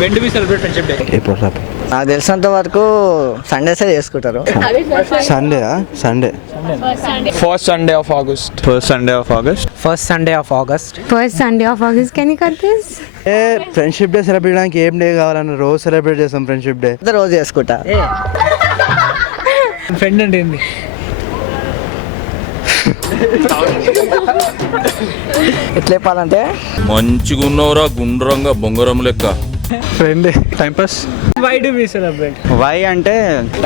When do we celebrate friendship day? ఎప్పుడు నాకు తెలిసినంత వరకు సండేసే చేసుకుంటారు. సండేయా? Sunday First Sunday of August. First Sunday of August. First Sunday of August. First Sunday of August can you करते हैं? ఏ ఫ్రెండ్షిప్ డే సెలబ్రేట్ చేయడానికి ఏం డే కావాలని రోజు సెలబ్రేట్ చేస్తాం ఫ్రెండ్షిప్ డే. రోజు చేసుకుంటా. ఫ్రెండ్ అంటే ఏంది? ఎట్లా చెప్పాలంటే మంచిగున్నవరా గుండ్రంగా బొంగరం లెక్క. Friend time pass. Why do we celebrate? Why అంటే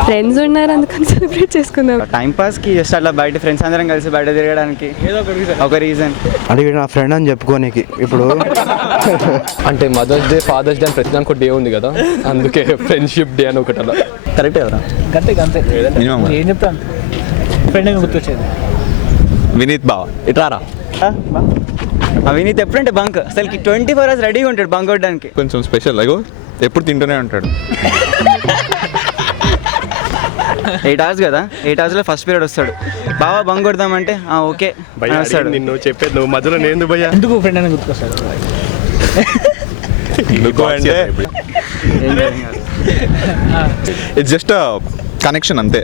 ఫ్రెండ్స్ ఉన్నారు అందుకని సెలబ్రేట్ చేసుకుందాం. టైం పాస్ కి జస్ట్ అట్లా బయట ఫ్రెండ్స్ అందరం కలిసి బయట తిరగడానికి ఏదో ఒక రీజన్. అది నా ఫ్రెండ్ అని చెప్పుకోనికి. ఇప్పుడు అంటే మదర్స్ డే, ఫాదర్స్ డే అని ప్రతిదానికి ఒక డే ఉంది కదా, అందుకే ఫ్రెండ్షిప్ డే అని ఒకటి అలా. కరెక్ట్ ఎవరా? గంతే ఏం చెప్తాను ఫ్రెండ్ అని గుర్తొచ్చేది. వినీత్ బావ ఇట్రారా. వినీత్ ఎప్పుడంటే బంక్ అసలు 24 hours రెడీగా ఉంటాడు బంక్ కొట్టడానికి. కొంచెం స్పెషల్ అగో ఎప్పుడు తింటూనే ఉంటాడు. 8 hours కదా, 8 hours లో ఫస్ట్ పీరియడ్ వస్తాడు. బావా బంక్ కొడదామంటే ఓకే వస్తాడు. నిన్ను చెప్పేది నువ్వు మధ్యలో నేను భయ్యా ఎందుకు ఫ్రెండ్ అని గుర్తుకొస్తాడు? ఇట్స్ జస్ట్ కనెక్షన్ అంతే.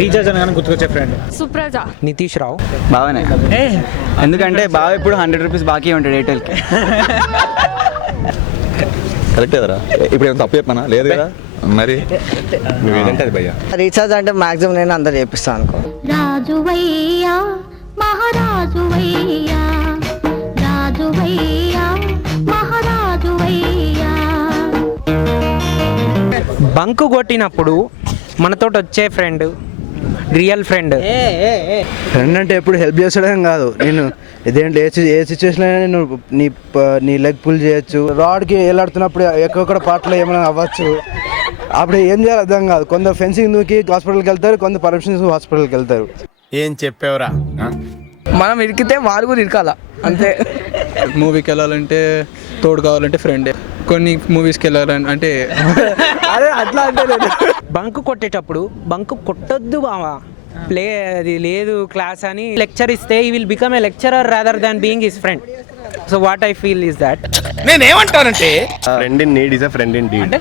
రీఛార్జ్ అనగానే గుర్తుకొచ్చే ఫ్రెండ్ सुप्रजा, నితీష్ రావు. బావనే, ఎందుకంటే బావ ఇప్పుడు 100 rupees బాకీ ఉంటాడు ఎయిర్టెల్కి. కరెక్ట్ కదరా? ఇప్పుడు ఏమైనా తప్పు చెప్పానా? లేదు కదా మరి. నువ్వేంటే అది భయ్యా. రీఛార్జ్ అంటే మాక్సిమం నేను అందరు చేపిస్తాను అనుకో. రాజువయ్యా మహారాజువయ్యా, రాజువయ్యా మహారాజువయ్యా. బంకు కొట్టినప్పుడు మనతోటి వచ్చే ఫ్రెండ్ రియల్ ఫ్రెండ్. ఫ్రెండ్ అంటే ఎప్పుడు హెల్ప్ చేస్తాడేం కాదు. నేను ఇదేంటి ఏ సిచ్యువేషన్ అయినా నేను నీ లెగ్ పుల్ చేయొచ్చు. రాడ్కి వేలాడుతున్నప్పుడు ఎక్కడ పాటలో ఏమైనా అవ్వచ్చు. అప్పుడు ఏం చేయాలి అర్థం కాదు. కొందరు ఫెన్సింగ్ దూకి హాస్పిటల్కి వెళ్తారు, కొందరు పర్మిషన్స్ హాస్పిటల్కి వెళ్తారు. ఏం చెప్పావురా? మనం ఇరికితే వాళ్ళు కూడా ఇరకాల అంతే. మూవీకి వెళ్ళాలంటే తోడు కావాలంటే ఫ్రెండే. కొన్ని మూవీస్కి వెళ్ళాలంటే అంటే అదే అట్లా అంటే బంకు కొట్టేటప్పుడు బంకు కొట్టొద్దు బావా, ప్లే అది లేదు క్లాస్ అని లెక్చర్ ఇస్తే he will become a lecturer rather than being his friend. So what I feel is that నేనేమంటానంటే friend in need is a friend in deed. అంటే